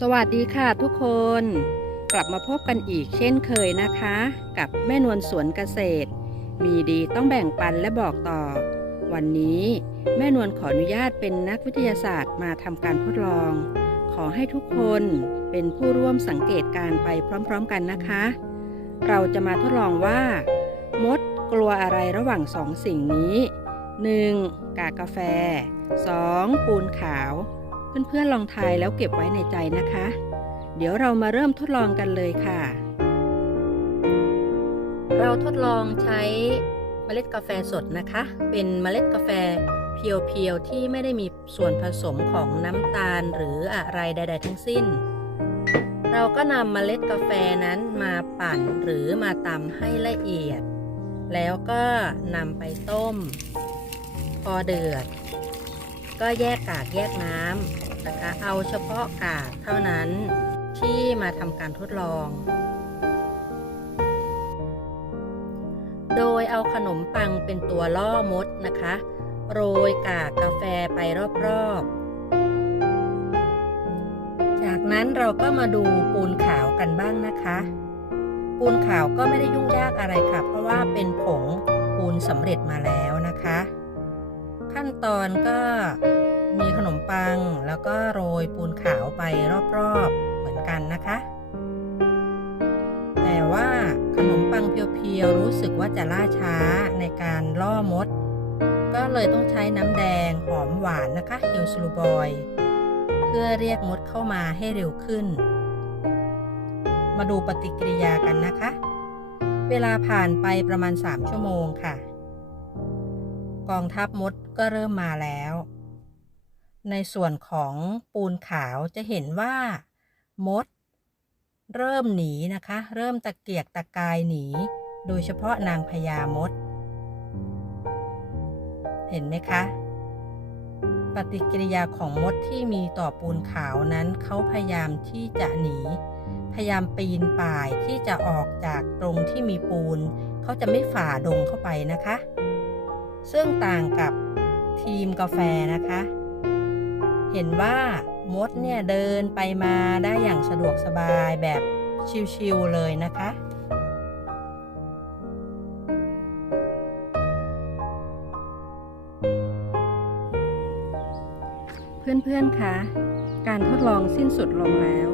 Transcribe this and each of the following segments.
สวัสดีค่ะทุกคน กลับมาพบกันอีกเช่นเคยนะคะ กับแม่นวลสวนเกษตร มีดีต้องแบ่งปันและบอกต่อ วันนี้แม่นวลขออนุญาตเป็นนักวิทยาศาสตร์มาทำการทดลอง ขอให้ทุกคนเป็นผู้ร่วมสังเกตการ์ไปพร้อมๆกันนะคะ เราจะมาทดลองว่า มดกลัวอะไรระหว่างสองสิ่งนี้ 1. กากกาแฟ 2. ปูนขาว เพื่อนๆลองทายแล้วเก็บไว้ในใจนะคะ เดี๋ยวเรามาเริ่มทดลองกันเลยค่ะ เราทดลองใช้เมล็ดกาแฟสดนะคะ เป็นเมล็ดกาแฟเพียวๆที่ไม่ได้มีส่วนผสมของน้ำตาลหรืออะไรใด ๆ ทั้งสิ้น เราก็นำเมล็ดกาแฟนั้นมาปั่นหรือมาตำให้ละเอียด แล้วก็นำไปต้ม พอเดือด ก็แยกกากแยกน้ำนะคะ เอาเฉพาะกากเท่านั้นที่มาทำการทดลอง โดยเอาขนมปังเป็นตัวล่อมดนะคะ โรยกากกาแฟไปรอบๆ จากนั้นเราก็มาดูปูนขาวกันบ้างนะคะ ปูนขาวก็ไม่ได้ยุ่งยากอะไรค่ะ เพราะว่าเป็นผงปูนสำเร็จมาแล้วนะคะ ขั้นตอนก็มีขนมปังแล้วก็โรยปูนขาวไปรอบๆเหมือนกันนะคะ แต่ว่าขนมปังเพียวๆรู้สึกว่าจะล่าช้าในการล่อมด ก็เลยต้องใช้น้ำแดงหอมหวานนะคะฮิลสลูบอยเพื่อเรียกมดเข้ามาให้เร็วขึ้น มาดูปฏิกิริยากันนะคะ เวลาผ่านไปประมาณ 3 ชั่วโมงค่ะ กองทัพมดก็เริ่มมาแล้ว ในส่วนของปูนขาวจะเห็นว่ามด เริ่มหนีนะคะ เริ่มตะเกียกตะกายหนี โดยเฉพาะนางพญามด เห็นไหมคะ ปฏิกิริยาของมดที่มีต่อปูนขาวนั้นเขาพยายามที่จะหนี พยายามปีนป่ายที่จะออกจากตรงที่มีปูน เขาจะไม่ฝ่าดงเข้าไปนะคะ ซึ่งต่างกับทีมกาแฟนะคะ เห็นว่ามดเนี่ยเดินไปมาได้อย่างสะดวกสบายแบบชิวๆเลยนะคะเพื่อนๆ คะ การทดลองสิ้นสุดลงแล้ว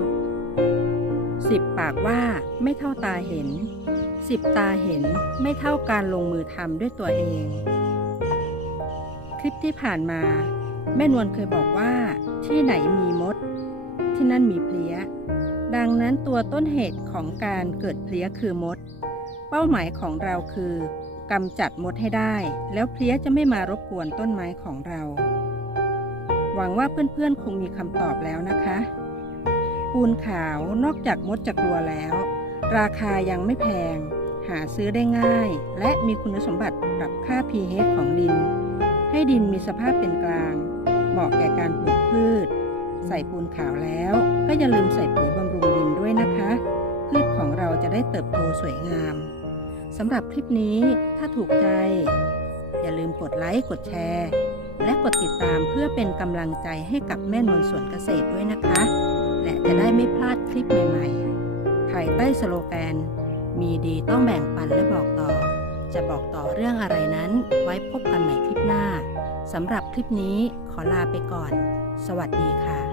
สิบปากว่าไม่เท่าตาเห็น สิบตาเห็นไม่เท่าการลงมือทำด้วยตัวเอง ลิปที่ผ่านมา แม่นวลเคยบอกว่าที่ไหนมีมด ที่นั่นมีเพลี้ย ดังนั้นตัวต้นเหตุของการเกิดเพลี้ยคือมด เป้าหมายของเราคือกำจัดมดให้ได้ แล้วเพลี้ยจะไม่มารบกวนต้นไม้ของเรา หวังว่าเพื่อนๆคงมีคำตอบแล้วนะคะ ปูนขาวนอกจากมดจะกลัวแล้ว ราคายังไม่แพง หาซื้อได้ง่าย และมีคุณสมบัติปรับค่า pH ของดิน ให้ดินมีสภาพเป็นกลาง เหมาะแก่การปลูกพืช ใส่ปูนขาวแล้วก็อย่าลืมใส่ปุ๋ยบำรุงดินด้วยนะคะ พืชของเราจะได้เติบโตสวยงามสำหรับคลิปนี้ถ้าถูกใจ อย่าลืมกดไลค์กดแชร์ และกดติดตามเพื่อเป็นกำลังใจให้กับแม่นวลสวนเกษตรด้วยนะคะ และจะได้ไม่พลาดคลิปใหม่ๆภายใต้สโลแกน มีดีต้องแบ่งปันและบอกต่อ จะบอกต่อเรื่องอะไรนั้น ไว้พบกันใหม่คลิปหน้าสำหรับคลิปนี้ขอลาไปก่อน สวัสดีค่ะ